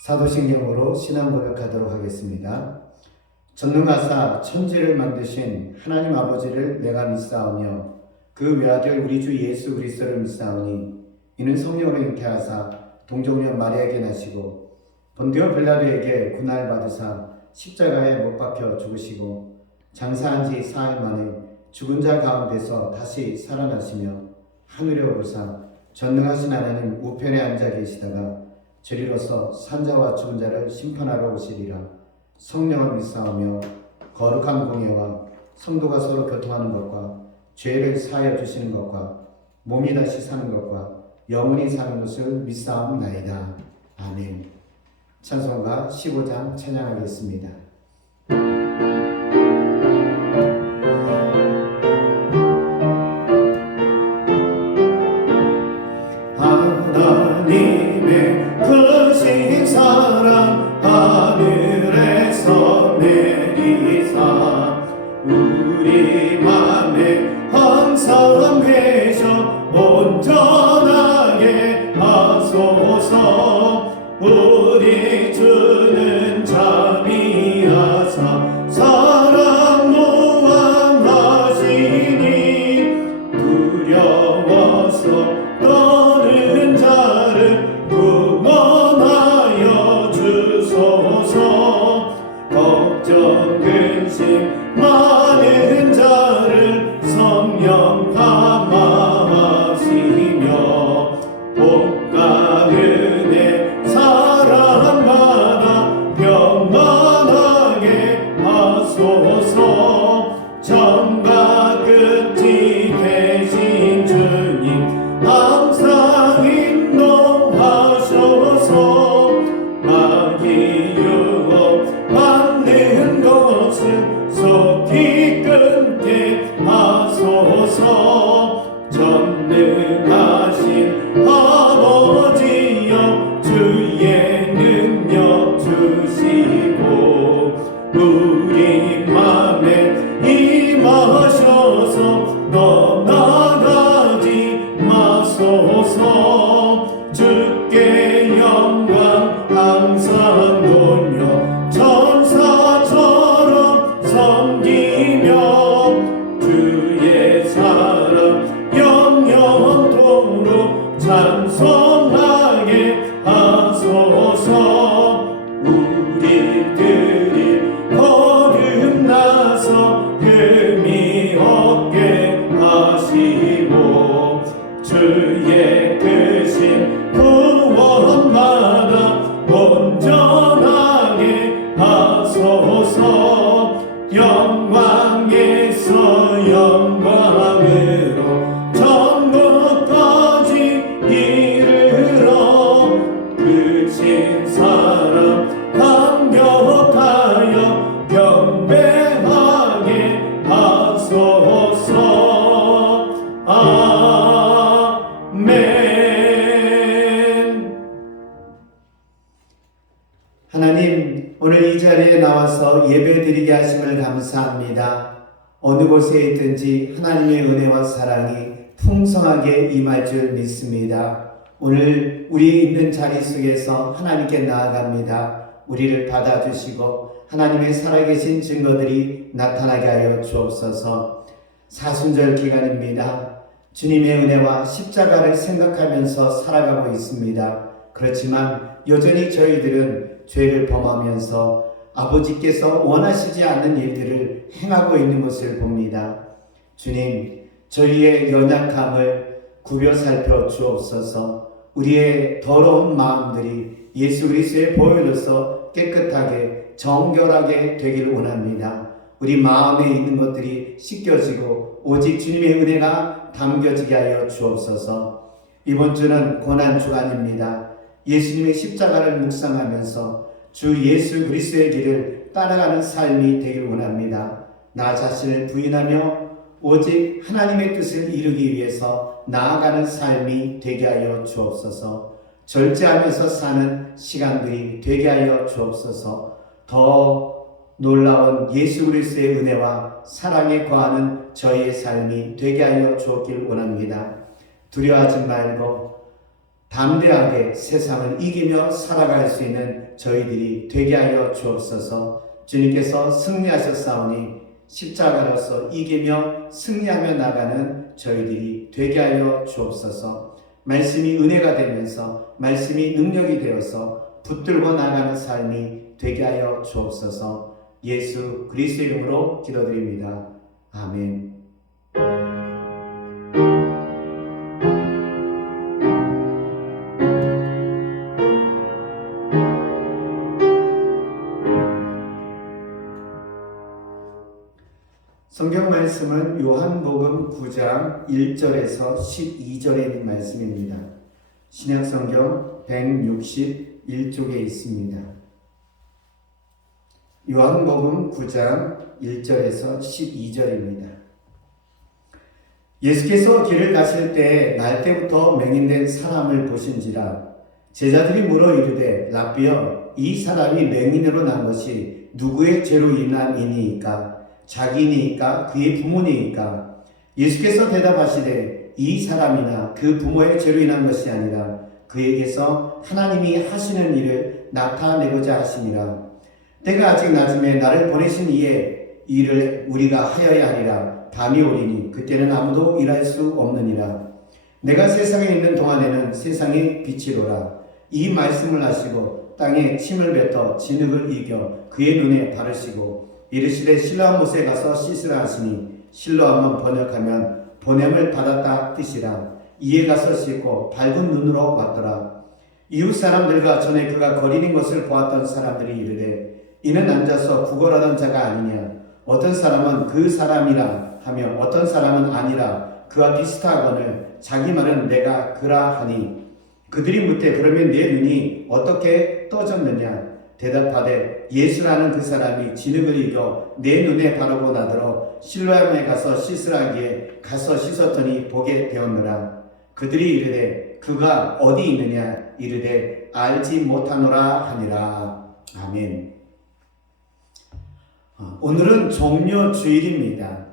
사도신경으로 신앙 고백하도록 하겠습니다. 전능하사 천지를 만드신 하나님 아버지를 내가 믿사오며 그 외아들 우리 주 예수 그리스도를 믿사오니 이는 성령으로 잉태하사 동정녀 마리아에게 나시고 본디오 빌라도에게 고난을 받으사 십자가에 못 박혀 죽으시고 장사한 지 사흘 만에 죽은 자 가운데서 다시 살아나시며 하늘에 오르사 전능하신 하나님 우편에 앉아 계시다가 저리로서 산자와 죽은 자를 심판하러 오시리라. 성령을 믿사오며 거룩한 공예와 성도가 서로 교통하는 것과 죄를 사하여 주시는 것과 몸이 다시 사는 것과 영원히 사는 것을 믿사옵나이다. 아멘. 찬송가 15장 찬양하겠습니다. 하나님의 크신 사랑 하늘에서 내리사 우리 맘에 항상 계셔 온전하게 하소서. 우리 주는 자비하사 사랑 무한하시니 두려워서 떠는 자를 구원하여 주소서. 걱정 근심 많은 자를 성령 감화하시며 복과 은혜 사랑받아 평안하게 하소서. 처음과 끝이 되신 주님 항상 인도하셔서 마귀 유혹 받는 것을 속히 끊게 하소서. 전능하신 아버지여 주의 능력 주시고 우리 맘에 임하셔서 떠나가지 마소서. 주께 영광 항상 돌려 천사처럼 섬기며 주의 사랑 영영토록 찬송하게 하소서. 우리들이 거듭나서 흠이 없게 하시고 주의 크신 구원마다 온전하게 하소서. 영광에서 영광으로 천국까지 이르러 크신 사랑 감격하여 경배하게 하소서. 아멘. 하나님, 오늘 이 자리에 나와서 예배드리게 하심을 감사합니다. 어느 곳에 있든지 하나님의 은혜와 사랑이 풍성하게 임할 줄 믿습니다. 오늘 우리 있는 자리 속에서 하나님께 나아갑니다. 우리를 받아주시고 하나님의 살아계신 증거들이 나타나게 하여 주옵소서. 사순절 기간입니다. 주님의 은혜와 십자가를 생각하면서 살아가고 있습니다. 그렇지만 여전히 저희들은 죄를 범하면서 아버지께서 원하시지 않는 일들을 행하고 있는 것을 봅니다. 주님, 저희의 연약함을 구벼 살펴 주옵소서. 우리의 더러운 마음들이 예수 그리스도의 보혈로서 깨끗하게 정결하게 되길 원합니다. 우리 마음에 있는 것들이 씻겨지고 오직 주님의 은혜가 담겨지게 하여 주옵소서. 이번 주는 고난주간입니다. 예수님의 십자가를 묵상하면서 주 예수 그리스도의 길을 따라가는 삶이 되길 원합니다. 나 자신을 부인하며 오직 하나님의 뜻을 이루기 위해서 나아가는 삶이 되게 하여 주옵소서. 절제하면서 사는 시간들이 되게 하여 주옵소서. 더 놀라운 예수 그리스도의 은혜와 사랑에 거하는 저희의 삶이 되게 하여 주옵길 원합니다. 두려워하지 말고 담대하게 세상을 이기며 살아갈 수 있는 저희들이 되게 하여 주옵소서. 주님께서 승리하셨사오니 십자가로서 이기며 승리하며 나가는 저희들이 되게 하여 주옵소서. 말씀이 은혜가 되면서 말씀이 능력이 되어서 붙들고 나가는 삶이 되게 하여 주옵소서. 예수 그리스도 이름으로 기도드립니다. 아멘. 성경 말씀은 요한복음 9장 1절에서 12절에 있는 말씀입니다. 신약성경 161쪽에 있습니다. 요한복음 9장 1절에서 12절입니다. 예수께서 길을 가실 때 날때부터 맹인된 사람을 보신지라. 제자들이 물어 이르되 랍비여, 이 사람이 맹인으로 난 것이 누구의 죄로 인한 이니이까? 자기니이까 그의 부모니이까? 예수께서 대답하시되 이 사람이나 그 부모의 죄로 인한 것이 아니라 그에게서 하나님이 하시는 일을 나타내고자 하심이라. 때가 아직 낮음에 나를 보내신 이의 일을 우리가 하여야 하리라. 밤이 오리니 그때는 아무도 일할 수 없느니라. 내가 세상에 있는 동안에는 세상의 빛이로라. 이 말씀을 하시고 땅에 침을 뱉어 진흙을 이겨 그의 눈에 바르시고 이르시되 실로암 못에 가서 씻으라 하시니 실로암은 번역하면 보냄을 받았다 뜻이라. 이에 가서 씻고 밝은 눈으로 왔더라. 이웃 사람들과 전에 그가 거리는 것을 보았던 사람들이 이르되 이는 앉아서 구걸하던 자가 아니냐. 어떤 사람은 그 사람이라 하며 어떤 사람은 아니라 그와 비슷하거늘 자기 말은 내가 그라 하니 그들이 묻되 그러면 내 눈이 어떻게 떠졌느냐. 대답하되 예수라는 그 사람이 진흙을 이겨 내 눈에 바르고 나더러 실로암에 가서 씻으라기에 가서 씻었더니 보게 되었노라. 그들이 이르되 그가 어디 있느냐. 이르되 알지 못하노라 하니라. 아멘. 오늘은 종료주일입니다.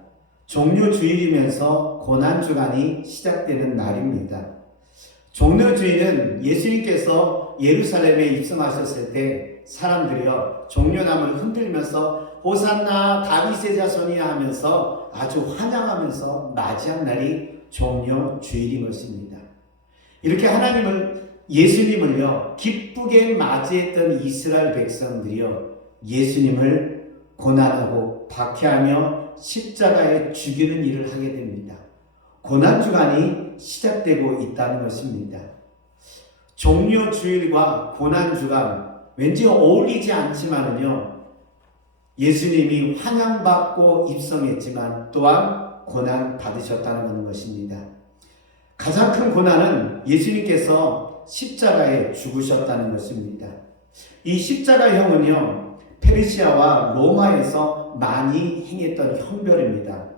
종료주일이면서 고난주간이 시작되는 날입니다. 종료주일은 예수님께서 예루살렘에 입성하셨을 때 사람들이요 종려나무를 흔들면서 호산나 다윗의 자손이야 하면서 아주 환영하면서 맞이한 날이 종료주일인 것입니다. 이렇게 예수님을요 기쁘게 맞이했던 이스라엘 백성들이요 예수님을 고난하고 박해하며 십자가에 죽이는 일을 하게 됩니다. 고난주간이 시작되고 있다는 것입니다. 종료주일과 고난주간 왠지 어울리지 않지만은요 예수님이 환영받고 입성했지만 또한 고난 받으셨다는 것입니다. 가장 큰 고난은 예수님께서 십자가에 죽으셨다는 것입니다. 이 십자가형은요 페르시아와 로마에서 많이 행했던 형벌입니다.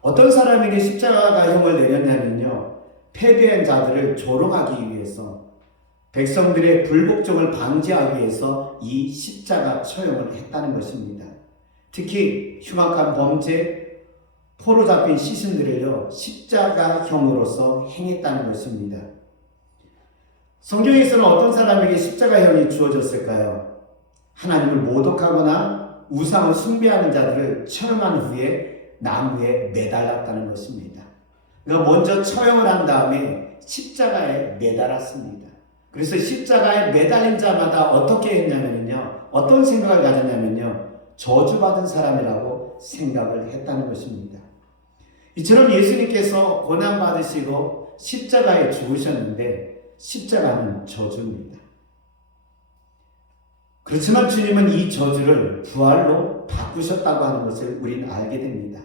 어떤 사람에게 십자가형을 내렸냐면요 패배한 자들을 조롱하기 위해서 백성들의 불복종을 방지하기 위해서 이 십자가 처형을 했다는 것입니다. 특히 흉악한 범죄, 포로 잡힌 시신들을요 십자가형으로서 행했다는 것입니다. 성경에서는 어떤 사람에게 십자가형이 주어졌을까요? 하나님을 모독하거나 우상을 숭배하는 자들을 처형한 후에 나무에 매달았다는 것입니다. 그러니까 먼저 처형을 한 다음에 십자가에 매달았습니다. 그래서 십자가에 매달린 자마다 어떻게 했냐면요 어떤 생각을 가졌냐면요 저주받은 사람이라고 생각을 했다는 것입니다. 이처럼 예수님께서 고난받으시고 십자가에 죽으셨는데 십자가는 저주입니다. 그렇지만 주님은 이 저주를 부활로 바꾸셨다고 하는 것을 우리는 알게 됩니다.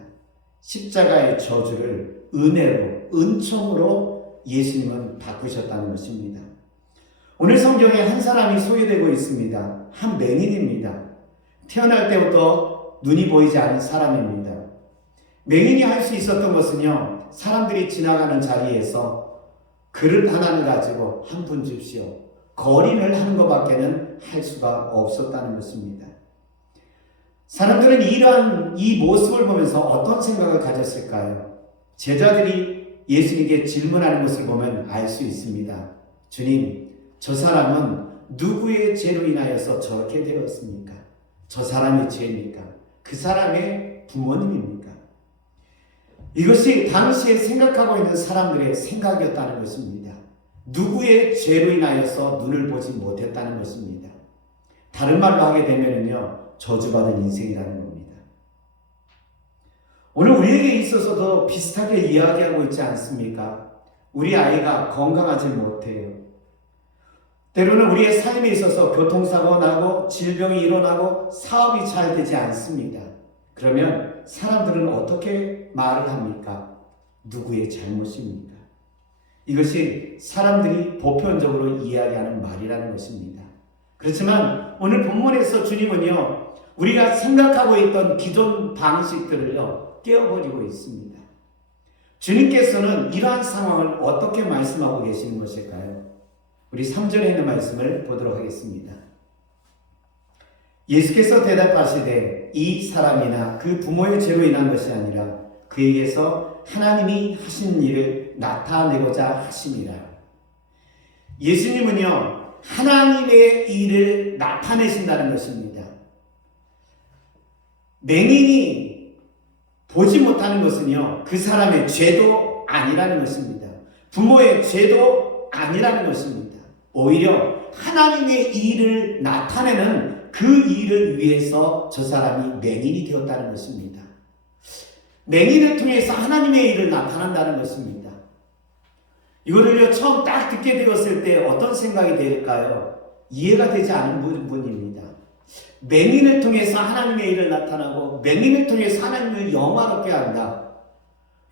십자가의 저주를 은혜로, 은총으로 예수님은 바꾸셨다는 것입니다. 오늘 성경에 한 사람이 소개되고 있습니다. 한 맹인입니다. 태어날 때부터 눈이 보이지 않은 사람입니다. 맹인이 할 수 있었던 것은요, 사람들이 지나가는 자리에서 그릇 하나를 가지고 한 푼 줍시오. 거린을 하는 것밖에는 할 수가 없었다는 것입니다. 사람들은 이러한 이 모습을 보면서 어떤 생각을 가졌을까요? 제자들이 예수님께 질문하는 것을 보면 알 수 있습니다. 주님, 저 사람은 누구의 죄로 인하여서 저렇게 되었습니까? 저 사람의 죄입니까? 그 사람의 부모님입니까? 이것이 당시에 생각하고 있는 사람들의 생각이었다는 것입니다. 누구의 죄로 인하여서 눈을 보지 못했다는 것입니다. 다른 말로 하게 되면요, 저주받은 인생이라는 겁니다. 오늘 우리에게 있어서도 비슷하게 이야기하고 있지 않습니까? 우리 아이가 건강하지 못해요. 때로는 우리의 삶에 있어서 교통사고 나고 질병이 일어나고 사업이 잘 되지 않습니다. 그러면 사람들은 어떻게 말을 합니까? 누구의 잘못입니까? 이것이 사람들이 보편적으로 이야기하는 말이라는 것입니다. 그렇지만 오늘 본문에서 주님은요, 우리가 생각하고 있던 기존 방식들을요, 깨어버리고 있습니다. 주님께서는 이러한 상황을 어떻게 말씀하고 계시는 것일까요? 우리 3절에 있는 말씀을 보도록 하겠습니다. 예수께서 대답하시되 이 사람이나 그 부모의 죄로 인한 것이 아니라 그에게서 하나님이 하신 일을 나타내고자 하심이라. 예수님은요, 하나님의 일을 나타내신다는 것입니다. 맹인이 보지 못하는 것은요, 그 사람의 죄도 아니라는 것입니다. 부모의 죄도 아니라는 것입니다. 오히려 하나님의 일을 나타내는 그 일을 위해서 저 사람이 맹인이 되었다는 것입니다. 맹인을 통해서 하나님의 일을 나타난다는 것입니다. 이거를요, 처음 딱 듣게 되었을 때 어떤 생각이 될까요? 이해가 되지 않은 부분입니다. 맹인을 통해서 하나님의 일을 나타나고 맹인을 통해서 하나님을 영화롭게 한다.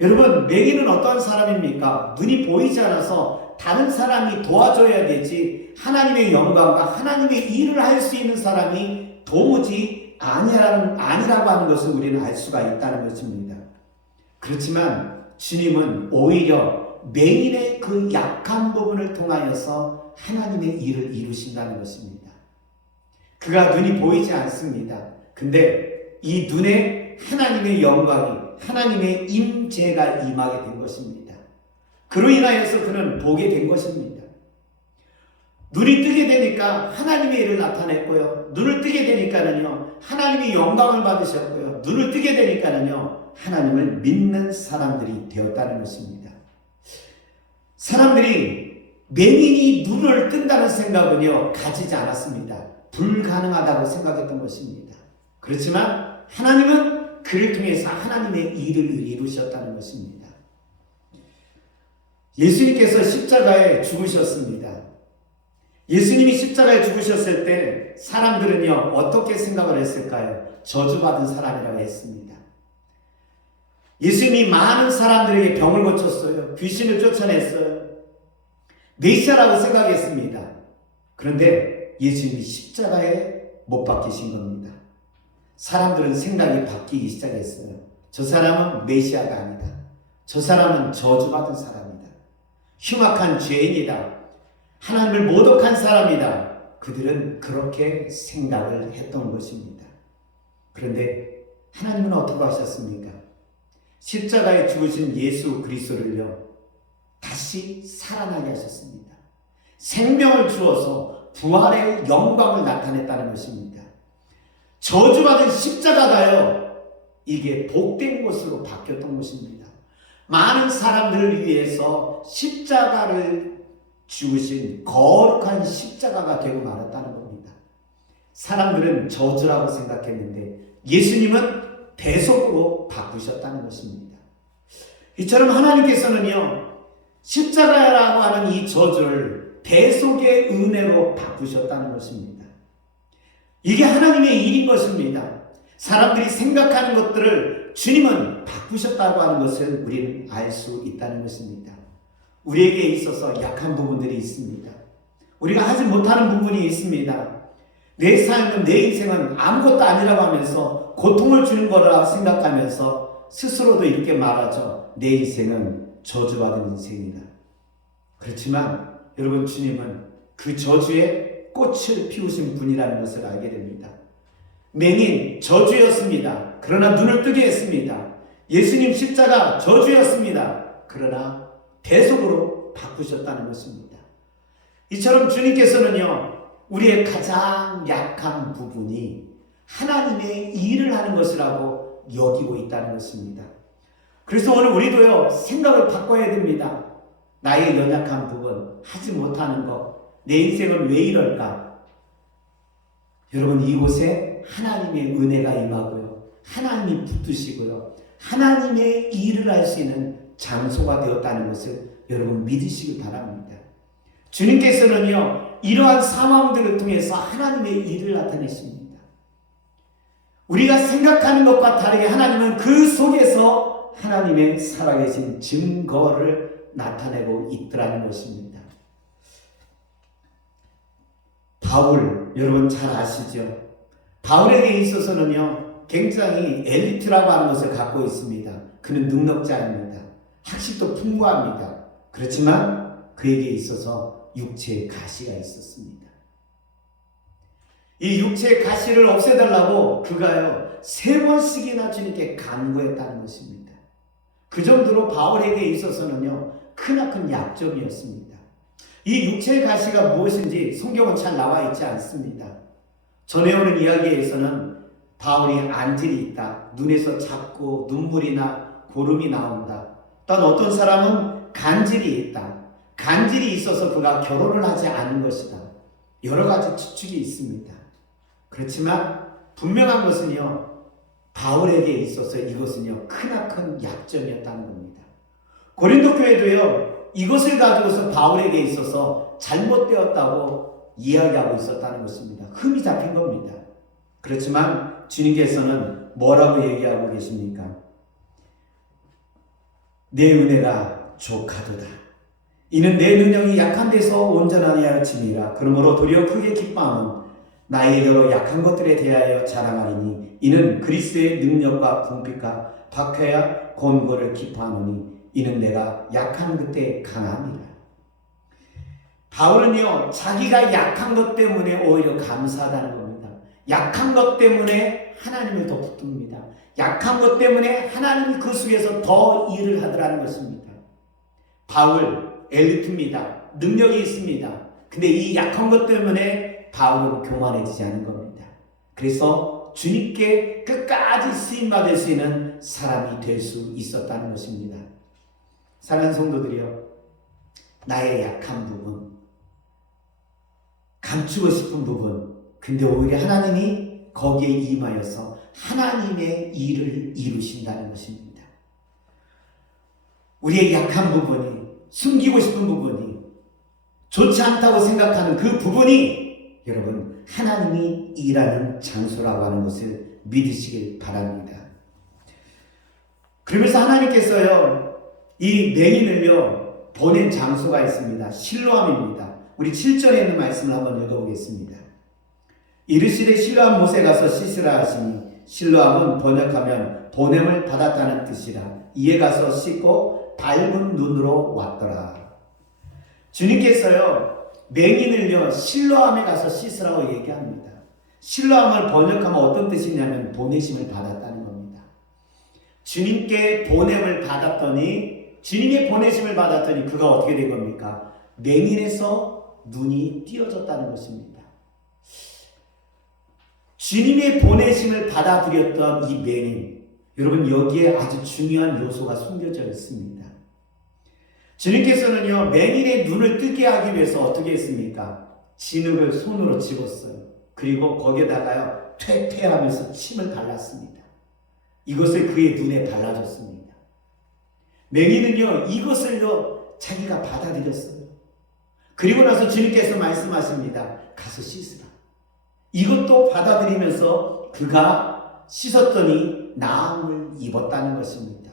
여러분, 맹인은 어떤 사람입니까? 눈이 보이지 않아서 다른 사람이 도와줘야 되지, 하나님의 영광과 하나님의 일을 할 수 있는 사람이 도무지 아니라고 하는 것을 우리는 알 수가 있다는 것입니다. 그렇지만 주님은 오히려 맹인의 그 약한 부분을 통하여서 하나님의 일을 이루신다는 것입니다. 그가 눈이 보이지 않습니다. 근데 이 눈에 하나님의 영광이, 하나님의 임재가 임하게 된 것입니다. 그로 인하여서 그는 보게 된 것입니다. 눈이 뜨게 되니까 하나님의 일을 나타냈고요. 눈을 뜨게 되니까는요, 하나님이 영광을 받으셨고요. 눈을 뜨게 되니까는요, 하나님을 믿는 사람들이 되었다는 것입니다. 사람들이 맹인이 눈을 뜬다는 생각은요, 가지지 않았습니다. 불가능하다고 생각했던 것입니다. 그렇지만 하나님은 그를 통해서 하나님의 일을 이루셨다는 것입니다. 예수님께서 십자가에 죽으셨습니다. 예수님이 십자가에 죽으셨을 때 사람들은요, 어떻게 생각을 했을까요? 저주받은 사람이라고 했습니다. 예수님이 많은 사람들에게 병을 고쳤어요. 귀신을 쫓아냈어요. 메시아라고 생각했습니다. 그런데 예수님이 십자가에 못 박히신 겁니다. 사람들은 생각이 바뀌기 시작했어요. 저 사람은 메시아가 아니다. 저 사람은 저주받은 사람이다. 흉악한 죄인이다. 하나님을 모독한 사람이다. 그들은 그렇게 생각을 했던 것입니다. 그런데 하나님은 어떻게 하셨습니까? 십자가에 죽으신 예수 그리스도를요, 다시 살아나게 하셨습니다. 생명을 주어서 부활의 영광을 나타냈다는 것입니다. 저주받은 십자가가요, 이게 복된 것으로 바뀌었던 것입니다. 많은 사람들을 위해서 십자가를 죽으신 거룩한 십자가가 되고 말았다는 겁니다. 사람들은 저주라고 생각했는데 예수님은 대속으로 바꾸셨다는 것입니다. 이처럼 하나님께서는요, 십자가라고 하는 이 저주를 대속의 은혜로 바꾸셨다는 것입니다. 이게 하나님의 일인 것입니다. 사람들이 생각하는 것들을 주님은 바꾸셨다고 하는 것을 우리는 알 수 있다는 것입니다. 우리에게 있어서 약한 부분들이 있습니다. 우리가 하지 못하는 부분이 있습니다. 내 삶은, 내 인생은 아무것도 아니라고 하면서 고통을 주는 거라 생각하면서 스스로도 이렇게 말하죠. 내 인생은 저주받은 인생이다. 그렇지만 여러분, 주님은 그 저주에 꽃을 피우신 분이라는 것을 알게 됩니다. 맹인 저주였습니다. 그러나 눈을 뜨게 했습니다. 예수님 십자가 저주였습니다. 그러나 대속으로 바꾸셨다는 것입니다. 이처럼 주님께서는요, 우리의 가장 약한 부분이 하나님의 일을 하는 것이라고 여기고 있다는 것입니다. 그래서 오늘 우리도요, 생각을 바꿔야 됩니다. 나의 연약한 부분, 하지 못하는 것, 내 인생은 왜 이럴까? 여러분, 이곳에 하나님의 은혜가 임하고요, 하나님이 붙드시고요, 하나님의 일을 할 수 있는 장소가 되었다는 것을 여러분 믿으시기 바랍니다. 주님께서는요, 이러한 상황들을 통해서 하나님의 일을 나타내십니다. 우리가 생각하는 것과 다르게 하나님은 그 속에서 하나님의 살아계신 증거를 나타내고 있더라는 것입니다. 바울, 여러분 잘 아시죠? 바울에게 있어서는요, 굉장히 엘리트라고 하는 것을 갖고 있습니다. 그는 능력자입니다. 학식도 풍부합니다. 그렇지만 그에게 있어서 육체의 가시가 있었습니다. 이 육체의 가시를 없애달라고 그가요, 3번씩이나 주님께 간구했다는 것입니다. 그 정도로 바울에게 있어서는요, 크나큰 약점이었습니다. 이 육체의 가시가 무엇인지 성경은 잘 나와 있지 않습니다. 전해오는 이야기에서는 바울이 안질이 있다, 눈에서 자꾸 눈물이나 고름이 나온다, 또한 어떤 사람은 간질이 있다, 간질이 있어서 그가 결혼을 하지 않은 것이다, 여러 가지 추측이 있습니다. 그렇지만 분명한 것은요, 바울에게 있어서 이것은요, 크나큰 약점이었다는 겁니다. 고린도 교회도요, 이것을 가지고서 바울에게 있어서 잘못되었다고 이야기하고 있었다는 것입니다. 흠이 잡힌 겁니다. 그렇지만 주님께서는 뭐라고 얘기하고 계십니까? 내 은혜가 족하도다. 이는 내 능력이 약한 데서 온전하니 하여 침이라. 그러므로 도리어 크게 기뻐함은 나의 여러 약한 것들에 대하여 자랑하리니 이는 그리스도의 능력과 궁핍과 박해야 권고를 기뻐하노니 이는 내가 약한 그때 강함이라. 바울은요, 자기가 약한 것 때문에 오히려 감사하다는 겁니다. 약한 것 때문에 하나님을 더 붙듭니다. 약한 것 때문에 하나님이 그 속에서 더 일을 하더라는 것입니다. 바울 엘리트입니다. 능력이 있습니다. 근데 이 약한 것 때문에 바울은 교만해지지 않은 겁니다. 그래서 주님께 끝까지 쓰임받을 수 있는 사람이 될 수 있었다는 것입니다. 사랑하는 성도들이요, 나의 약한 부분, 감추고 싶은 부분, 근데 오히려 하나님이 거기에 임하여서 하나님의 일을 이루신다는 것입니다. 우리의 약한 부분이, 숨기고 싶은 부분이, 좋지 않다고 생각하는 그 부분이 여러분 하나님이 일하는 장소라고 하는 것을 믿으시길 바랍니다. 그러면서 하나님께서요, 이 맹인을요 보낸 장소가 있습니다. 실로암입니다. 우리 7절에 있는 말씀을 한번 읽어보겠습니다. 이르시되 실로암 못에 가서 씻으라 하시니, 실로암은 번역하면 보냄을 받았다는 뜻이라. 이에 가서 씻고 밝은 눈으로 왔더라. 주님께서요 맹인을요 실로암에 가서 씻으라고 얘기합니다. 실로암을 번역하면 어떤 뜻이냐면 보내심을 받았다는 겁니다. 주님께 보냄을 받았더니, 주님의 보내심을 받았더니 그가 어떻게 된 겁니까? 맹인에서 눈이 띄어졌다는 것입니다. 주님의 보내심을 받아들였던 이 맹인, 여러분 여기에 아주 중요한 요소가 숨겨져 있습니다. 주님께서는요 맹인의 눈을 뜨게 하기 위해서 어떻게 했습니까? 진흙을 손으로 집었어요. 그리고 거기에다가요 퇴퇴하면서 침을 발랐습니다. 이것을 그의 눈에 발라줬습니다. 맹인은요 이것을요 자기가 받아들였어요. 그리고 나서 주님께서 말씀하십니다. 가서 씻으라. 이것도 받아들이면서 그가 씻었더니 나음을 입었다는 것입니다.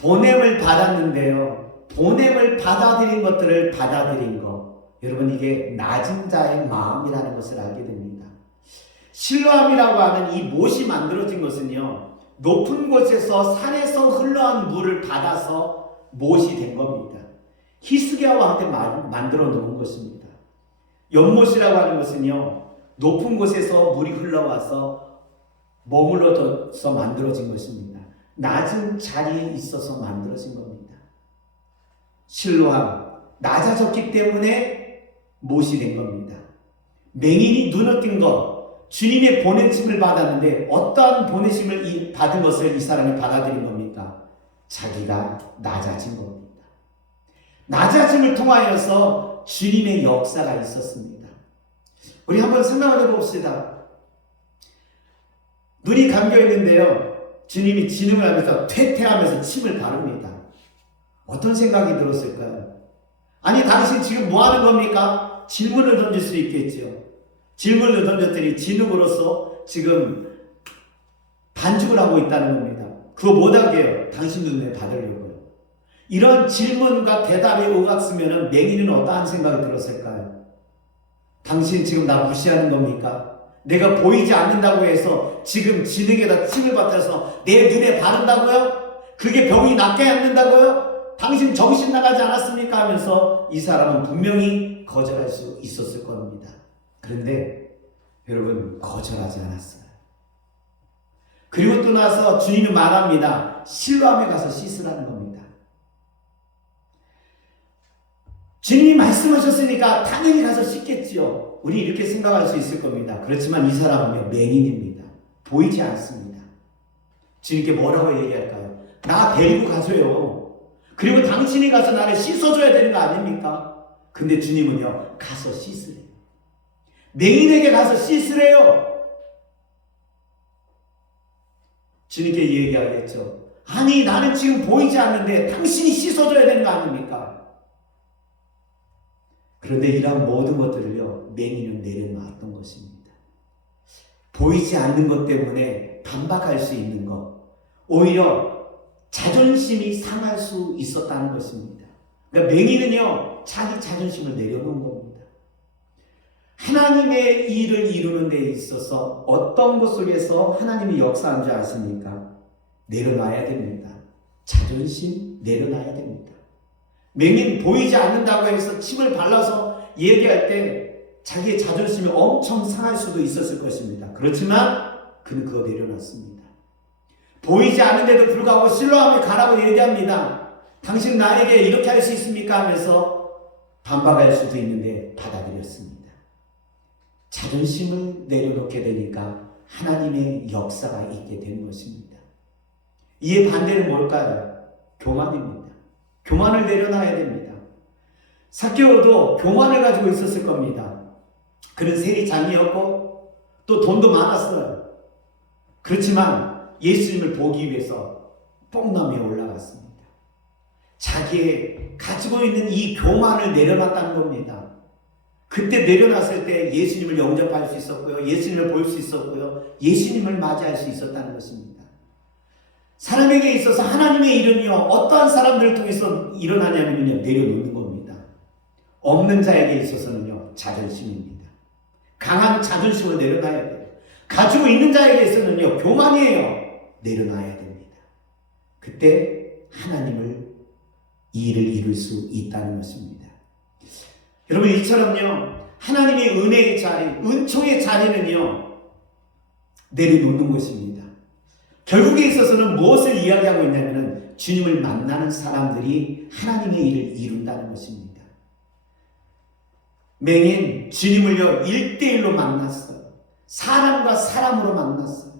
보냄을 받았는데요, 보냄을 받아들인 것들을 받아들인 것, 여러분 이게 낮은 자의 마음이라는 것을 알게 됩니다. 실로암이라고 하는 이 못이 만들어진 것은요 높은 곳에서 산에서 흘러온 물을 받아서 못이 된 겁니다. 히스기야와 함께 만들어 놓은 것입니다. 연못이라고 하는 것은요 높은 곳에서 물이 흘러와서 머물러서 만들어진 것입니다. 낮은 자리에 있어서 만들어진 겁니다. 실로암, 낮아졌기 때문에 못이 된 겁니다. 맹인이 눈을 뜬 것, 주님의 보내심을 받았는데 어떠한 보내심을 받은 것을 이 사람이 받아들인 겁니까? 자기가 낮아진 겁니다. 낮아짐을 통하여서 주님의 역사가 있었습니다. 우리 한번 생각해 봅시다. 눈이 감겨 있는데요, 주님이 진흥을 하면서 퇴퇴하면서 침을 바릅니다. 어떤 생각이 들었을까요? 아니, 당신 지금 뭐 하는 겁니까? 질문을 던질 수 있겠죠. 질문을 던졌더니 진흥으로서 지금 반죽을 하고 있다는 겁니다. 그거 못하게요. 당신 눈에 받으려고요. 이런 질문과 대답에 오갔으면 맹인은 어떠한 생각이 들었을까요? 당신 지금 나 무시하는 겁니까? 내가 보이지 않는다고 해서 지금 진흙에다 침을 받아서 내 눈에 바른다고요? 그게 병이 낫게 않는다고요? 당신 정신 나가지 않았습니까? 하면서 이 사람은 분명히 거절할 수 있었을 겁니다. 그런데 여러분, 거절하지 않았어요. 그리고 또 나서 주님이 말합니다. 실로암에 가서 씻으라는 겁니다. 주님이 말씀하셨으니까 당연히 가서 씻겠지요. 우리 이렇게 생각할 수 있을 겁니다. 그렇지만 이 사람은 맹인입니다. 보이지 않습니다. 주님께 뭐라고 얘기할까요? 나 데리고 가세요. 그리고 당신이 가서 나를 씻어줘야 되는 거 아닙니까? 근데 주님은요, 가서 씻으래요. 맹인에게 가서 씻으래요. 주님께 얘기하겠죠. 아니, 나는 지금 보이지 않는데 당신이 씻어줘야 되는 거 아닙니까? 그런데 이런 모든 것들을요, 맹인은 내려놨던 것입니다. 보이지 않는 것 때문에 반박할 수 있는 것, 오히려 자존심이 상할 수 있었다는 것입니다. 그러니까 맹인은요, 자기 자존심을 내려놓은 겁니다. 하나님의 일을 이루는 데 있어서 어떤 것 속에서 하나님이 역사한 줄 아십니까? 내려놔야 됩니다. 자존심 내려놔야 됩니다. 맹인 보이지 않는다고 해서 침을 발라서 얘기할 때 자기의 자존심이 엄청 상할 수도 있었을 것입니다. 그렇지만 그는 그거 내려놨습니다. 보이지 않는데도 불구하고 실로암에 가라고 얘기합니다. 당신 나에게 이렇게 할 수 있습니까? 하면서 반박할 수도 있는데 받아들였습니다. 자존심을 내려놓게 되니까 하나님의 역사가 있게 되는 것입니다. 이에 반대는 뭘까요? 교만입니다. 교만을 내려놔야 됩니다. 삭개오도 교만을 가지고 있었을 겁니다. 그는 세리장이었고 또 돈도 많았어요. 그렇지만 예수님을 보기 위해서 뽕나무에 올라갔습니다. 자기의 가지고 있는 이 교만을 내려놨다는 겁니다. 그때 내려놨을 때 예수님을 영접할 수 있었고요. 예수님을 볼 수 있었고요. 예수님을 맞이할 수 있었다는 것입니다. 사람에게 있어서 하나님의 일은요, 어떠한 사람들을 통해서 일어나냐면요, 내려놓는 겁니다. 없는 자에게 있어서는요, 자존심입니다. 강한 자존심을 내려놔야 돼요. 가지고 있는 자에게 있어서는요, 교만이에요. 내려놔야 됩니다. 그때 하나님을 일을 이룰 수 있다는 것입니다. 여러분, 이처럼요, 하나님의 은혜의 자리, 은총의 자리는요, 내려놓는 것입니다. 결국에 있어서는 무엇을 이야기하고 있냐면 주님을 만나는 사람들이 하나님의 일을 이룬다는 것입니다. 맹인 주님을요, 1대1로 만났어요. 사람과 사람으로 만났어요.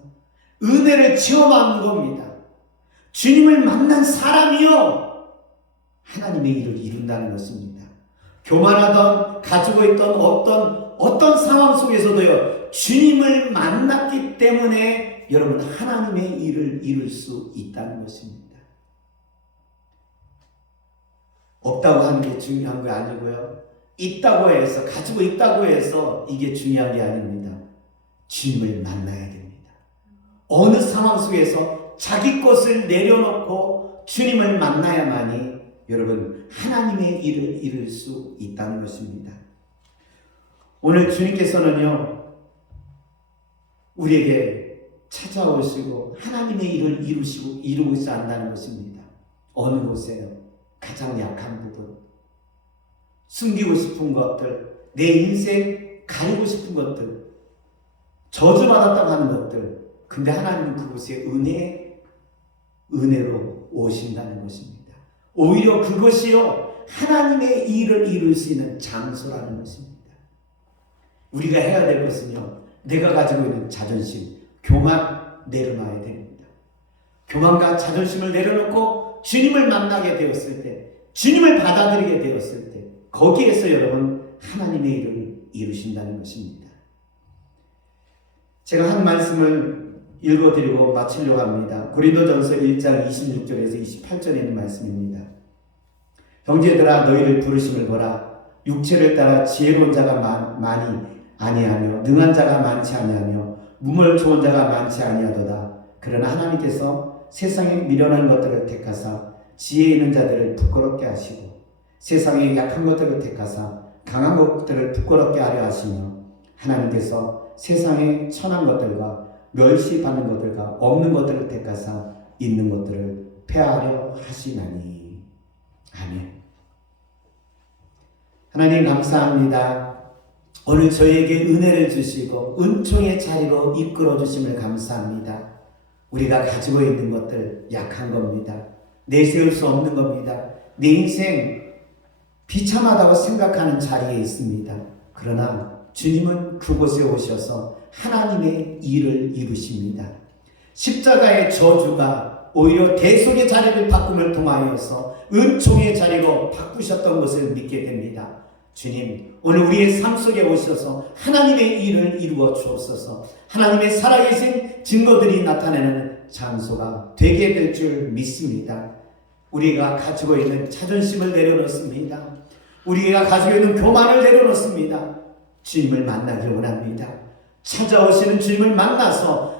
은혜를 체험하는 겁니다. 주님을 만난 사람이요, 하나님의 일을 이룬다는 것입니다. 교만하던 가지고 있던 어떤 상황 속에서도요, 주님을 만났기 때문에 여러분 하나님의 일을 이룰 수 있다는 것입니다. 없다고 하는 게 중요한 거 아니고요, 있다고 해서, 가지고 있다고 해서 이게 중요한 게 아닙니다. 주님을 만나야 됩니다. 어느 상황 속에서 자기 것을 내려놓고 주님을 만나야만이 여러분 하나님의 일을 이룰 수 있다는 것입니다. 오늘 주님께서는요, 우리에게 찾아오시고 하나님의 일을 이루고자 한다는 것입니다. 어느 곳에요? 가장 약한 부분, 숨기고 싶은 것들, 내 인생 가리고 싶은 것들, 저주받았다고 하는 것들, 근데 하나님은 그곳에 은혜로 오신다는 것입니다. 오히려 그것이요, 하나님의 일을 이룰 수 있는 장소라는 것입니다. 우리가 해야 될 것은요, 내가 가지고 있는 자존심, 교만 내려놔야 됩니다. 교만과 자존심을 내려놓고 주님을 만나게 되었을 때, 주님을 받아들이게 되었을 때, 거기에서 여러분 하나님의 일을 이루신다는 것입니다. 제가 한 말씀을 읽어드리고 마치려고 합니다. 고린도전서 1장 26절에서 28절에 있는 말씀입니다. 형제들아, 너희를 부르심을 보라. 육체를 따라 지혜로운 자가 많이 아니하며 능한 자가 많지 아니하며 무물 좋은 자가 많지 아니하도다. 그러나 하나님께서 세상에 미련한 것들을 택하사 지혜 있는 자들을 부끄럽게 하시고 세상에 약한 것들을 택하사 강한 것들을 부끄럽게 하려 하시며 하나님께서 세상에 천한 것들과 멸시받는 것들과 없는 것들을 택하사 있는 것들을 폐하려 하시나니. 아멘. 하나님 감사합니다. 오늘 저에게 은혜를 주시고 은총의 자리로 이끌어 주심을 감사합니다. 우리가 가지고 있는 것들 약한 겁니다. 내세울 수 없는 겁니다. 내 인생 비참하다고 생각하는 자리에 있습니다. 그러나 주님은 그곳에 오셔서 하나님의 일을 이루십니다. 십자가의 저주가 오히려 대속의 자리를 바꿈을 통하여서 은총의 자리로 바꾸셨던 것을 믿게 됩니다. 주님, 오늘 우리의 삶 속에 오셔서 하나님의 일을 이루어 주옵소서. 하나님의 살아계신 증거들이 나타내는 장소가 되게 될 줄 믿습니다. 우리가 가지고 있는 자존심을 내려놓습니다. 우리가 가지고 있는 교만을 내려놓습니다. 주님을 만나기를 원합니다. 찾아오시는 주님을 만나서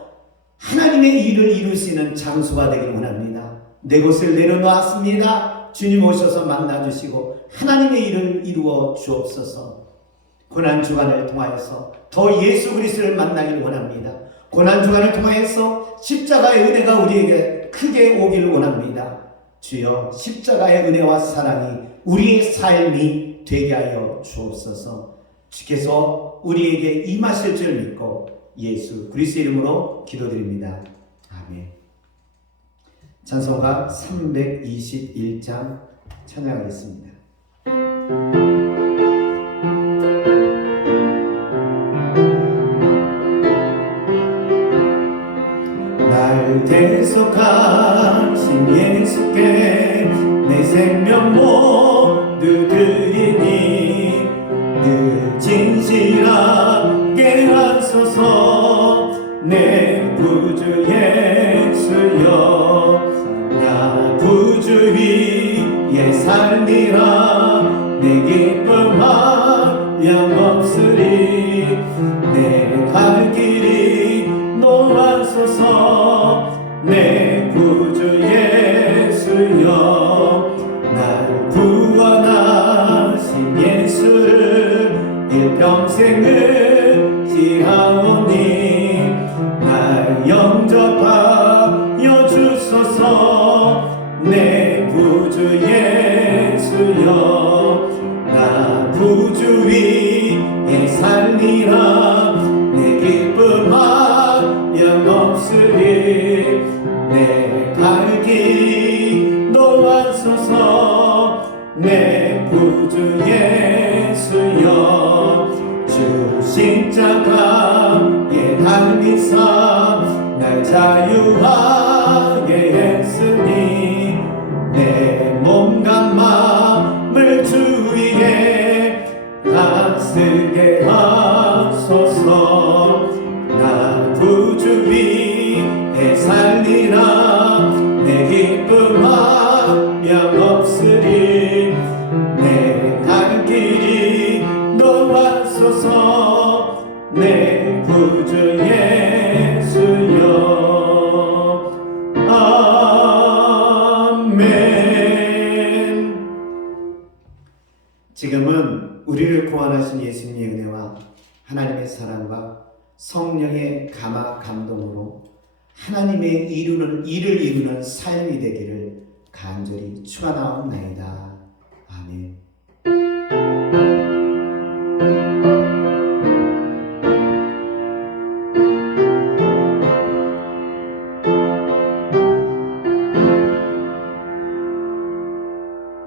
하나님의 일을 이룰 수 있는 장소가 되기를 원합니다. 내 것을 내려놓았습니다. 주님 오셔서 만나주시고 하나님의 일을 이루어 주옵소서. 고난주간을 통하여서 더 예수 그리스도를 만나기를 원합니다. 고난주간을 통하여서 십자가의 은혜가 우리에게 크게 오기를 원합니다. 주여, 십자가의 은혜와 사랑이 우리의 삶이 되게 하여 주옵소서. 주께서 우리에게 임하실 줄 믿고 예수 그리스도의 이름으로 기도드립니다. 아멘. 찬송가 321장 찬양하겠습니다. 날 대속하신 예수께 내 생명 모두 드리니 늘 진실하게 하소서. 내 구주 예수여, 나 구주 위에 살리라. 내 기쁨 한량없으리. 내 갈 길이 놓아소서. 내 구주 예수여, 날 구원하신 예수를 일평생을 지하오니 날 영접하여 주소서. 내 구주 예수여, 나 구주 위에 살리라. 내 기쁨 한량없으리. 내 갈 길이 놓아소서. 내 구주 예수여, 주 십자가에 달리사 날 자유하게 했으니 내 몸과 마음을 주 위에 다스게 하소서. 나 구주 위에 살리라. 내 기쁨 한량없으리. 내 갈 길이 놓아소서. 내 구주 예수여. 아멘. 지금은 우리를 구원하신 예수님의 은혜와 하나님의 사랑과 성령의 감화 감동으로 하나님의 일을 이루는 삶이 되기를 간절히 축원하옵나이다.